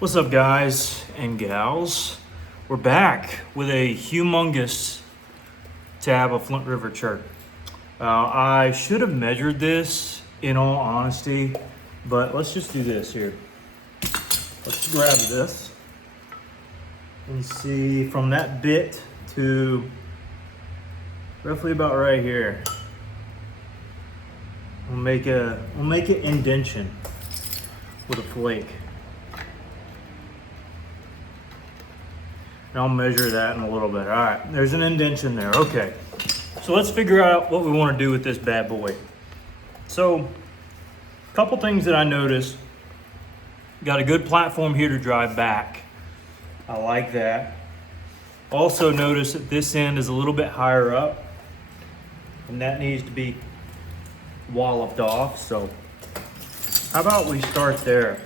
What's up, guys and gals? We're back with a humongous tab of Flint River Chert. I should have measured this in all honesty, but let's just do this here. Let's grab this and see from that bit to roughly about right here. We'll make an indention with a flake. And I'll measure that in a little bit. All right, there's an indentation there. Okay, so let's figure out what we want to do with this bad boy. So, a couple things that I noticed. Got a good platform here to drive back. I like that. Also notice that this end is a little bit higher up, and that needs to be walloped off. So, how about we start there?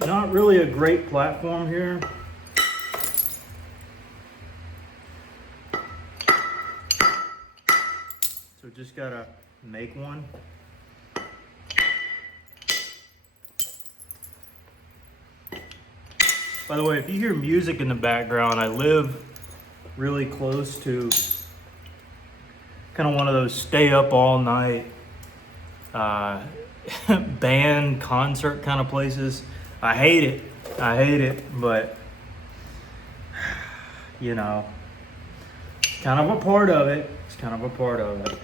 Not really a great platform here. So just gotta make one. By the way, if you hear music in the background, I live really close to kind of one of those stay up all night band concert kind of places. I hate it, but you know, kind of a part of it. It's kind of a part of it.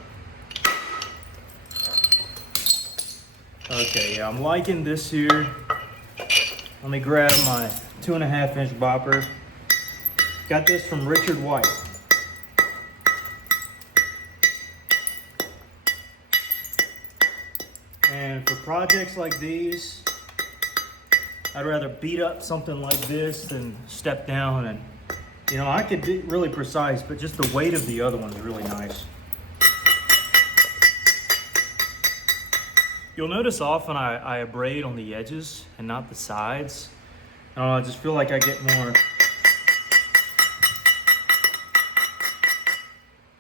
Okay, yeah, I'm liking this here. Let me grab my 2.5 inch bopper. Got this from Richard White. And for projects like these, I'd rather beat up something like this than step down. And you know, I could be really precise, but just the weight of the other one is really nice. You'll notice often I abrade on the edges and not the sides. I don't know, I just feel like I get more,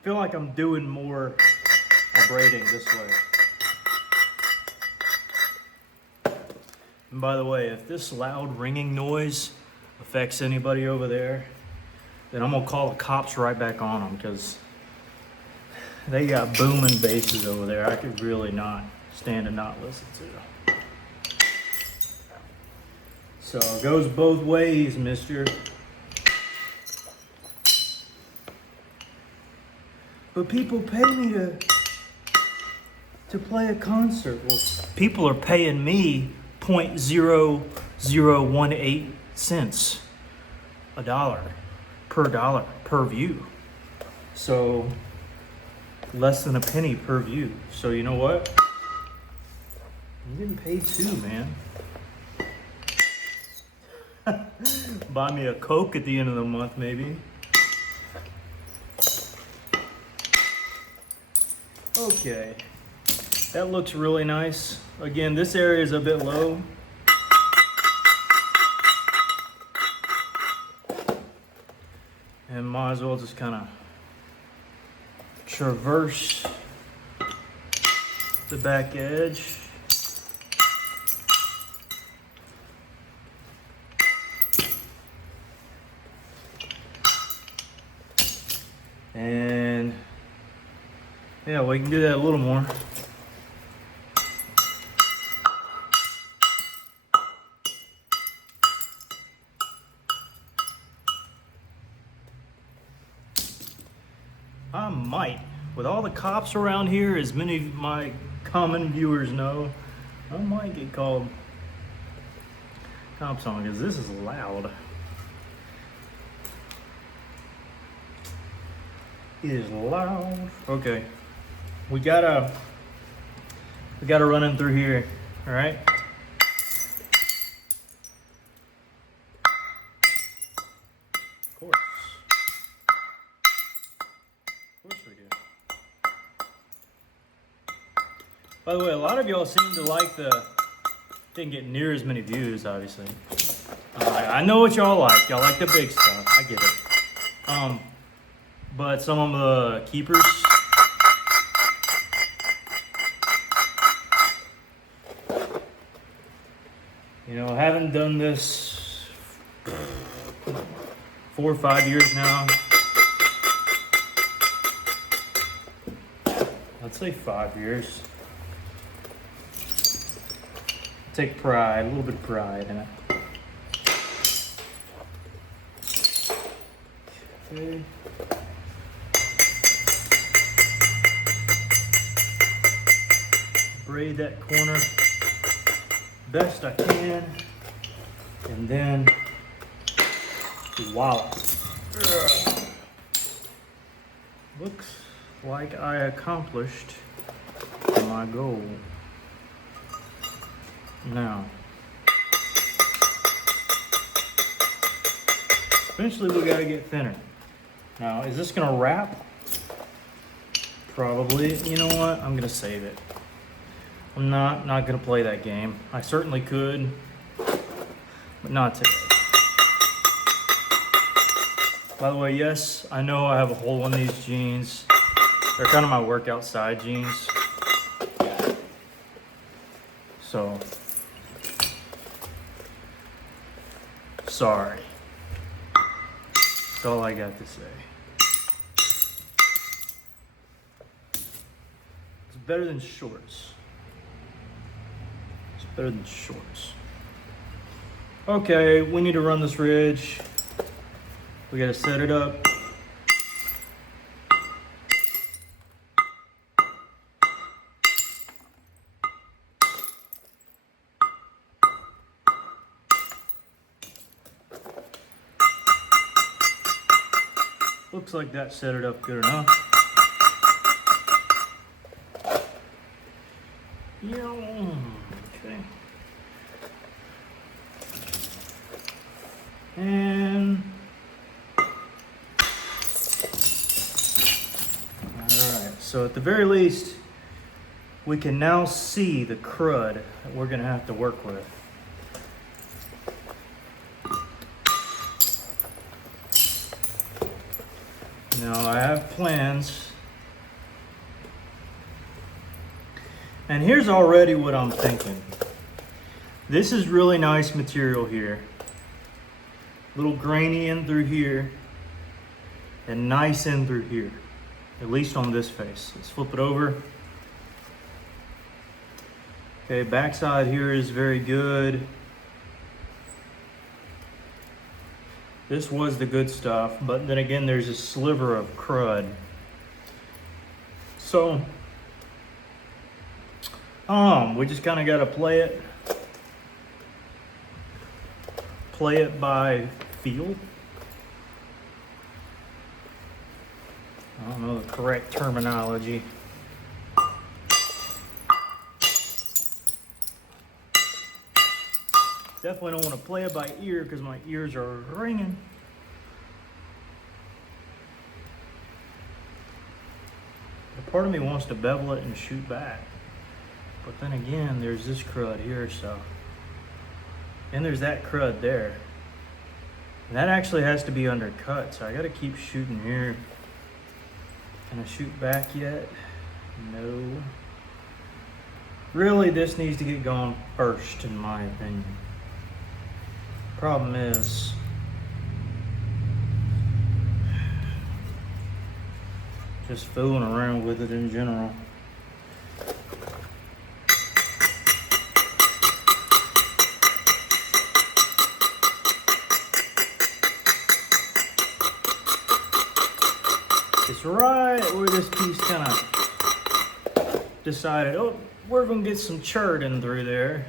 feel like I'm doing more abrading this way. And by the way, if this loud ringing noise affects anybody over there, then I'm gonna call the cops right back on them, because they got booming basses over there. I could really not stand and not listen to. So it goes both ways, mister. But people pay me to play a concert. Well, people are paying me 0.0018 cents a dollar per view. So less than a penny per view. So you know what? I'm getting paid too, man. Buy me a Coke at the end of the month, maybe. Okay, that looks really nice. Again, this area is a bit low. And might as well just kind of traverse the back edge. And yeah, we can do that a little more. I might, with all the cops around here, as many of my common viewers know, I might get called cops on, because this is loud. It is loud. Okay, we gotta run in through here. All right. Of course we do. By the way, a lot of y'all seem to like didn't get near as many views, obviously. I know what y'all like. Y'all like the big stuff. I get it. But some of the keepers, you know, haven't done this 4 or 5 years now. Let's say 5 years. Take pride, a little bit of pride in it. Okay. Braid that corner best I can, and then voila. Looks like I accomplished my goal. Now, eventually we gotta get thinner. Now, is this gonna wrap? Probably. You know what? I'm gonna save it. I'm not gonna play that game. I certainly could, but not today. By the way, yes, I know I have a hole in these jeans. They're kind of my workout side jeans. So, sorry. That's all I got to say. It's better than shorts. It's better than shorts. Okay, we need to run this ridge. We gotta set it up. Looks like that set it up good enough. Okay. And alright, so at the very least, we can now see the crud that we're gonna have to work with. Now I have plans, and here's already what I'm thinking. This is really nice material here. A little grainy in through here, and nice in through here, at least on this face. Let's flip it over. Okay, backside here is very good. This was the good stuff, but then again, there's a sliver of crud. So, we just kind of got to play it by feel. I don't know the correct terminology. Definitely don't want to play it by ear because my ears are ringing. But part of me wants to bevel it and shoot back. But then again, there's this crud here, so. And there's that crud there. And that actually has to be undercut, so I gotta keep shooting here. Can I shoot back yet? No. Really, this needs to get going first, in my opinion. Problem is, just fooling around with it in general. It's right where this piece kind of decided, oh, we're gonna get some chert in through there.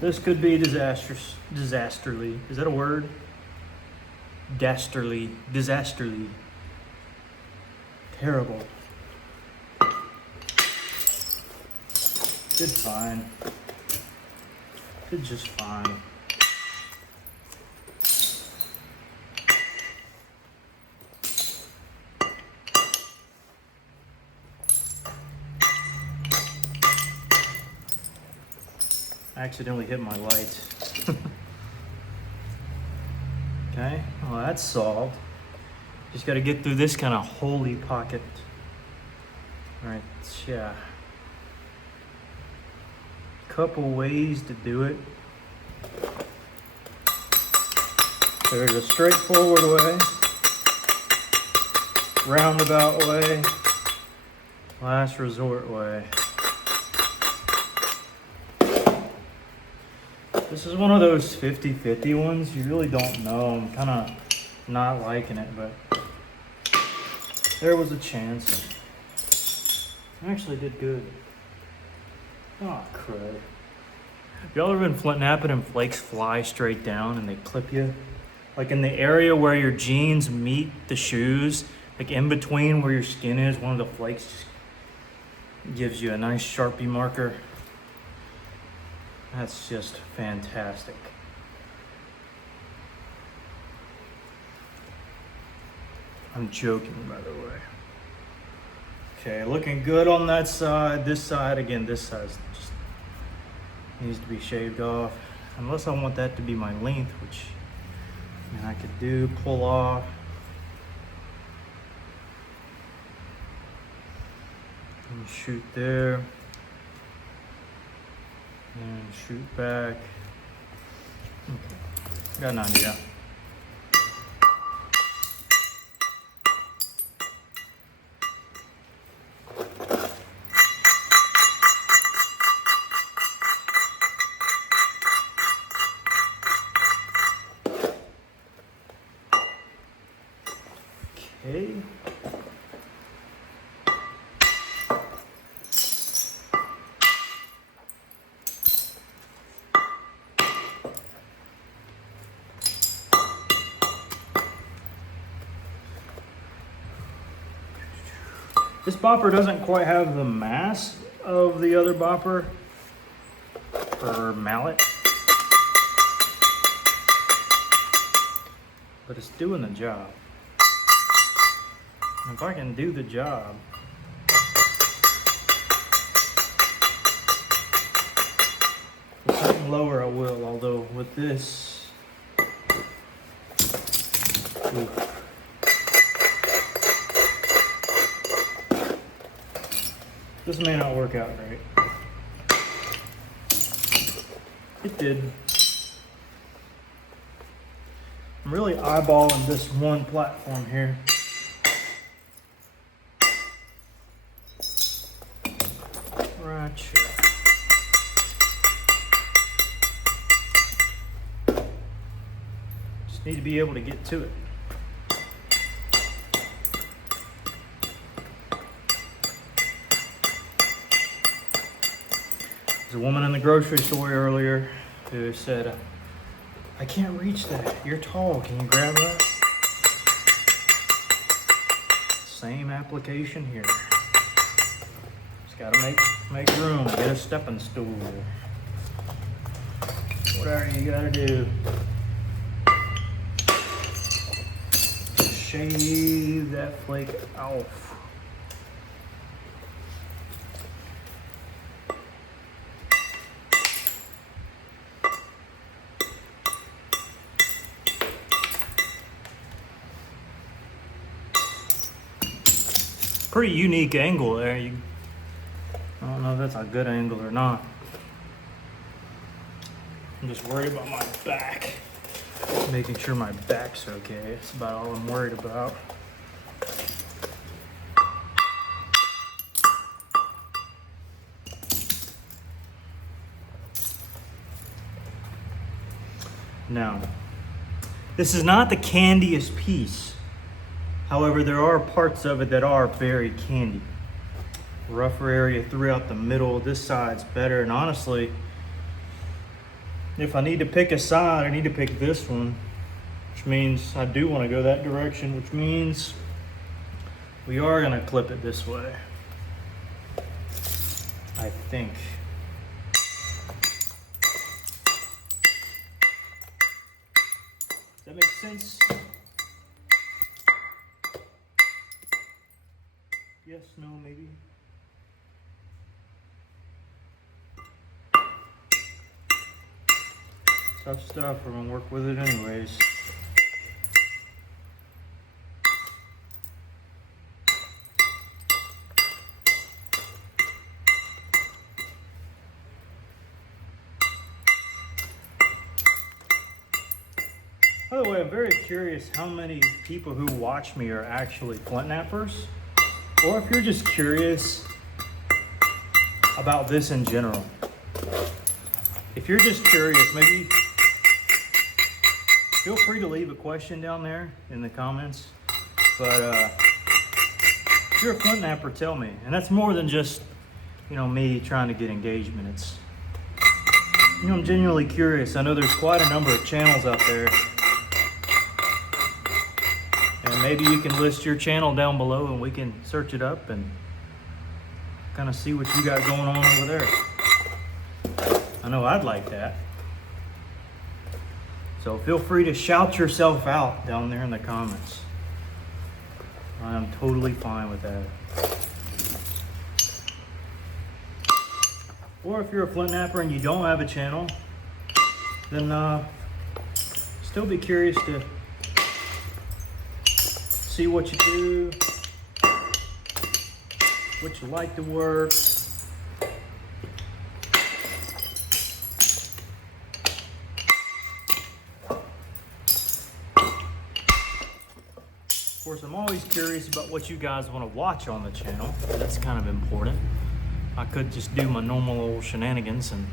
This could be disastrous, disasterly. Is that a word? Disasterly. Terrible. Did fine. Did just fine. I accidentally hit my lights. Okay, well that's solved. Just got to get through this kind of holy pocket. Right, yeah. Couple ways to do it. There's a straightforward way, roundabout way, last resort way. This is one of those 50-50 ones. You really don't know. I'm kind of not liking it, but there was a chance. I actually did good. Oh, crud. Y'all ever been flint napping and flakes fly straight down and they clip you? Like in the area where your jeans meet the shoes, like in between where your skin is, one of the flakes just gives you a nice Sharpie marker. That's just fantastic. I'm joking, by the way. Okay, looking good on that side. This side, again, this side just needs to be shaved off. Unless I want that to be my length, which I could do, pull off. And shoot there. And shoot back. Okay, got an idea. Okay. This bopper doesn't quite have the mass of the other bopper or mallet, but it's doing the job. And if I can do the job, with something lower I will, although with this, oof. This may not work out right. It did. I'm really eyeballing this one platform here. Right here. Just need to be able to get to it. There's a woman in the grocery store earlier who said, I can't reach that. You're tall. Can you grab that? Same application here. Just gotta make room. Get a stepping stool. Whatever you gotta do. Shave that flake off. Pretty unique angle there. I don't know if that's a good angle or not. I'm just worried about my back. Making sure my back's okay. That's about all I'm worried about. Now, this is not the candiest piece. However, there are parts of it that are very candy. Rougher area throughout the middle. This side's better. And honestly, if I need to pick a side, I need to pick this one. Which means I do want to go that direction. Which means we are going to clip it this way. I think. Does that make sense? Yes, no, maybe. Tough stuff, we're gonna work with it anyways. By the way, I'm very curious how many people who watch me are actually flint nappers, or if you're just curious about this in general. If you're just curious, maybe feel free to leave a question down there in the comments. But if you're a flint napper, tell me. And that's more than just, you know, me trying to get engagement. It's, you know, I'm genuinely curious. I know there's quite a number of channels out there. And maybe you can list your channel down below and we can search it up and kind of see what you got going on over there. I know I'd like that. So feel free to shout yourself out down there in the comments. I'm totally fine with that. Or if you're a flint napper and you don't have a channel, then still be curious to see what you do, what you like to work. Of course, I'm always curious about what you guys want to watch on the channel. That's kind of important. I could just do my normal old shenanigans and,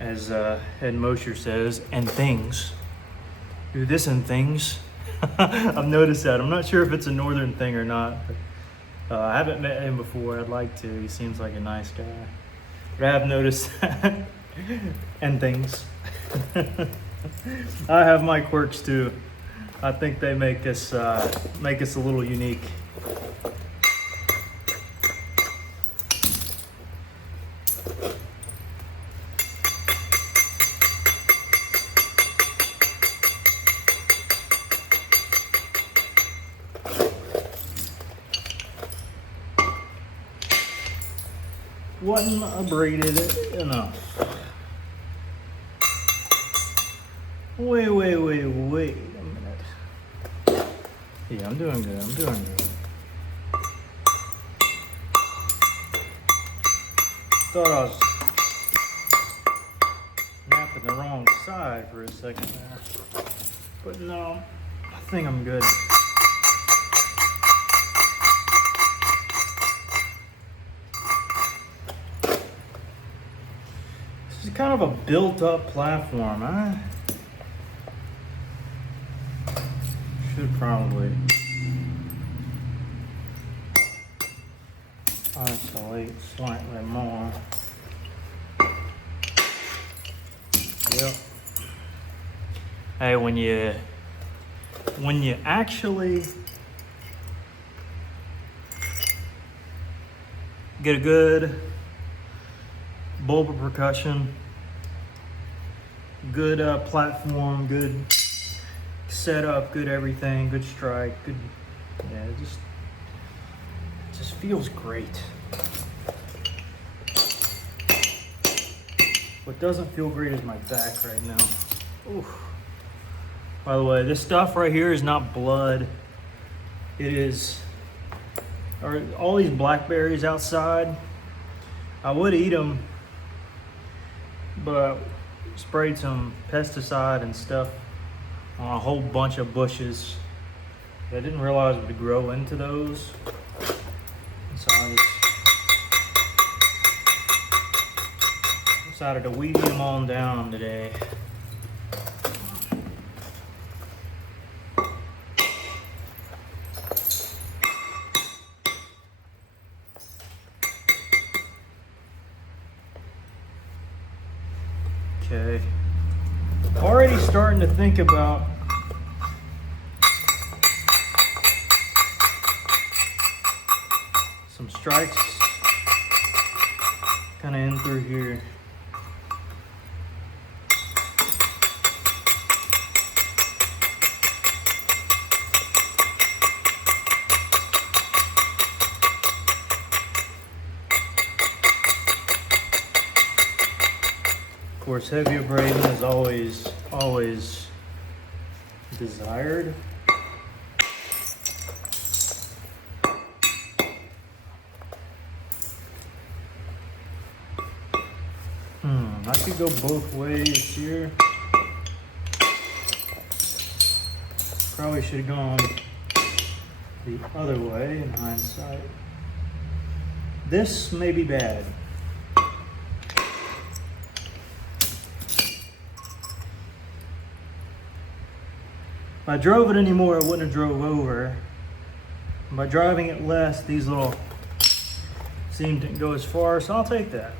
as Ed Mosher says, and things. Do this and things. I've noticed that. I'm not sure if it's a northern thing or not, but I haven't met him before. I'd like to. He seems like a nice guy. But I have noticed that. And things. I have my quirks too. I think they make us a little unique. Wasn't abraded enough. Wait a minute. Yeah, I'm doing good. Thought I was napping the wrong side for a second there. But no, I think I'm good. This is kind of a built-up platform. I should probably isolate slightly more. Yep. Hey, when you actually get a good bulb of percussion, good platform, good setup, good everything, good strike, good, yeah, it just feels great. What doesn't feel great is my back right now. Oof. By the way, this stuff right here is not blood. It is, or all these blackberries outside. I would eat them, but sprayed some pesticide and stuff on a whole bunch of bushes. I didn't realize it would grow into those. So I just decided to weed them on down today. Okay. Already starting to think about some strikes kind of in through here. Of course, heavy abrasion is always desired. I could go both ways here. Probably should have gone the other way in hindsight. This may be bad. If I drove it anymore, I wouldn't have drove over. By driving it less, these little seam didn't go as far, so I'll take that.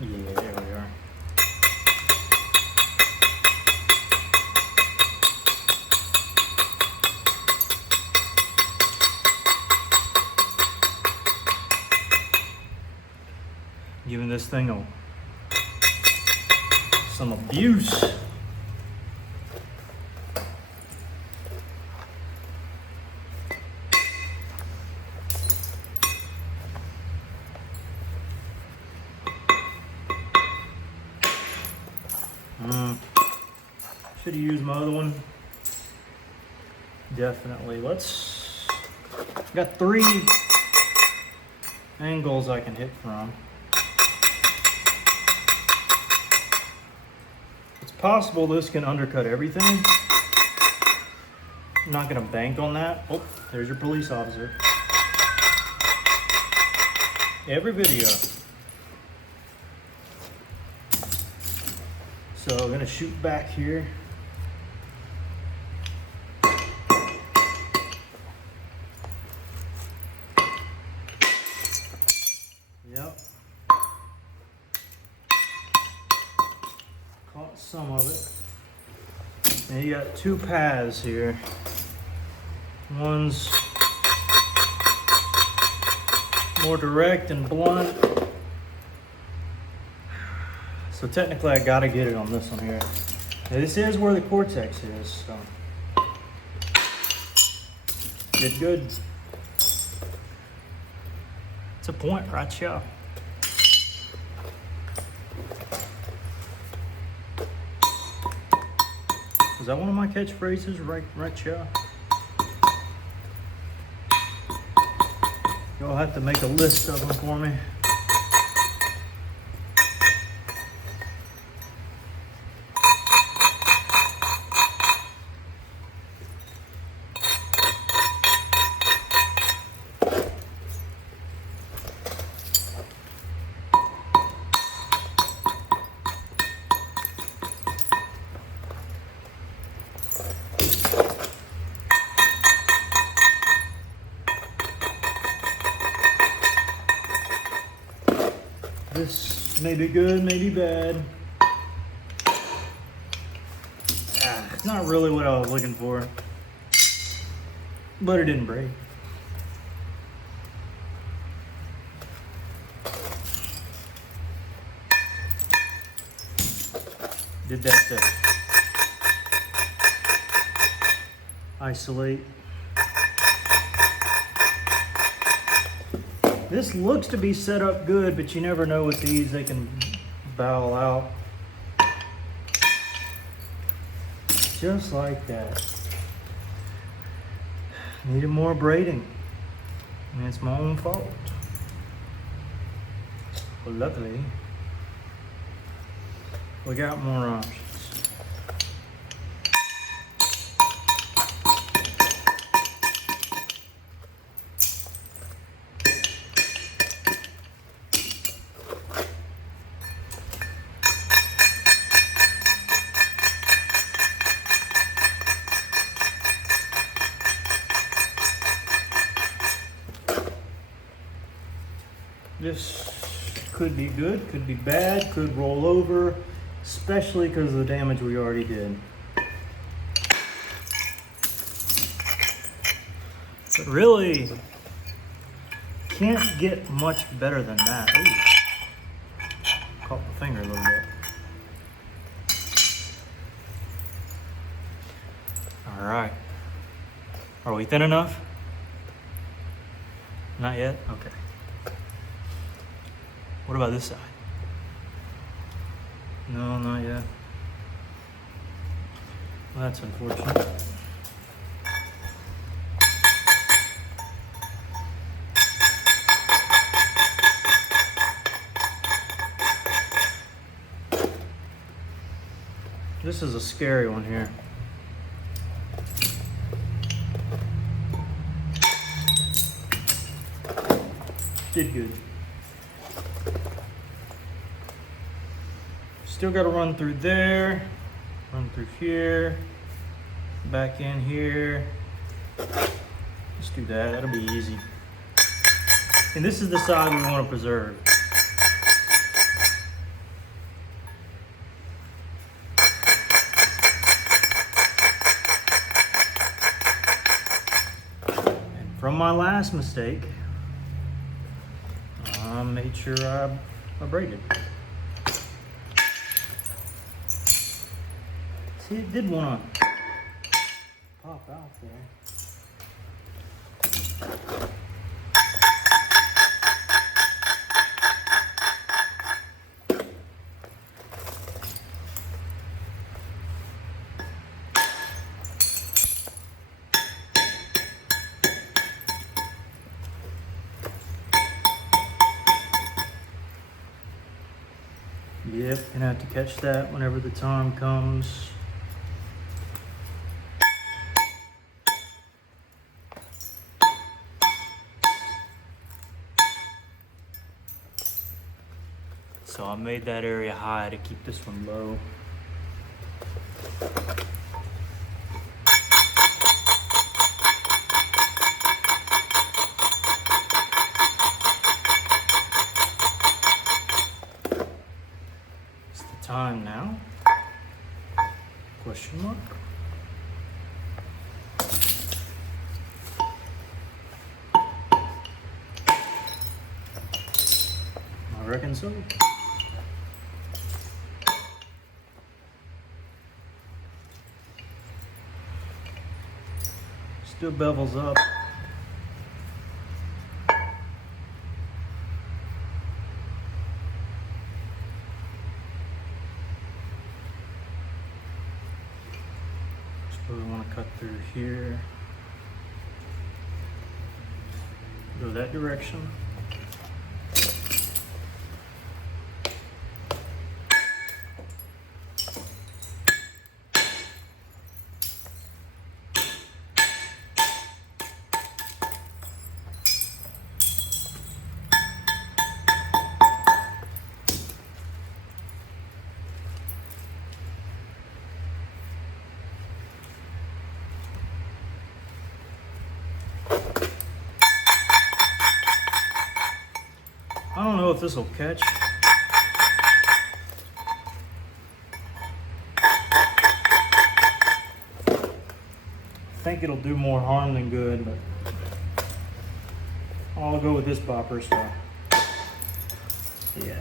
Yeah, there we are. Giving this thing some abuse. Should have used my other one. Definitely. Got 3 angles I can hit from. It's possible this can undercut everything. I'm not gonna bank on that. Oh, there's your police officer. Every video. So I'm gonna shoot back here. Yep. Caught some of it. And you got 2 paths here. One's more direct and blunt. So technically I gotta get it on this one here. Now, this is where the cortex is, so. Good. It's a point right here. Is that one of my catchphrases, right here? You'll have to make a list of them for me. This may be good, may be bad. It's not really what I was looking for, but it didn't break. Did that to isolate. This looks to be set up good, but you never know with these, they can bow out. Just like that. Needed more braiding, and it's my own fault. But luckily, we got more options. This could be good, could be bad, could roll over, especially because of the damage we already did. But really, can't get much better than that. Ooh. Caught my finger a little bit. All right. Are we thin enough? Not yet? Okay. What about this side? No, not yet. Well, that's unfortunate. This is a scary one here. Did good. Still got to run through there, run through here, back in here. Let's do that, that'll be easy. And this is the side we want to preserve. And from my last mistake, I made sure I braided. See, it did want to pop out there. Yep, gonna have to catch that whenever the time comes. So I made that area high to keep this one low. It's the time now? Question mark? I reckon so. Still bevels up. Suppose I want to cut through here. Go that direction. I don't know if this will catch. I think it'll do more harm than good, but I'll go with this bopper stuff. Yeah.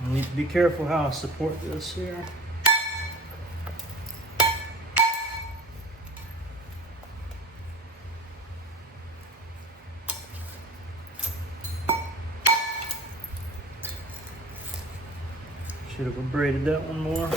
I need to be careful how I support this here. Should have abraded that one more.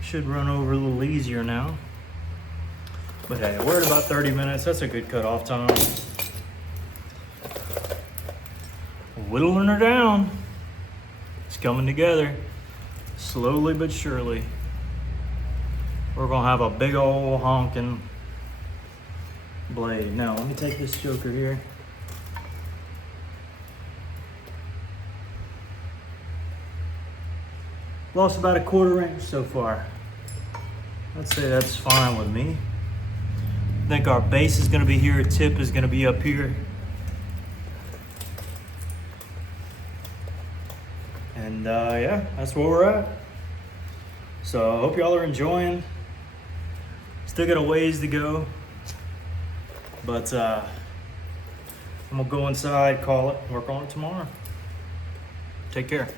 Should run over a little easier now. But hey, we're at about 30 minutes. That's a good cutoff time. Whittling her down. It's coming together. Slowly but surely. we're gonna have a big old honking blade. Now, let me take this joker here. Lost about a 1/4 inch so far. I'd say that's fine with me. I think our base is gonna be here, tip is gonna be up here. And yeah, that's where we're at. So I hope y'all are enjoying. Still got a ways to go. But I'm gonna go inside, call it, work on it tomorrow. Take care.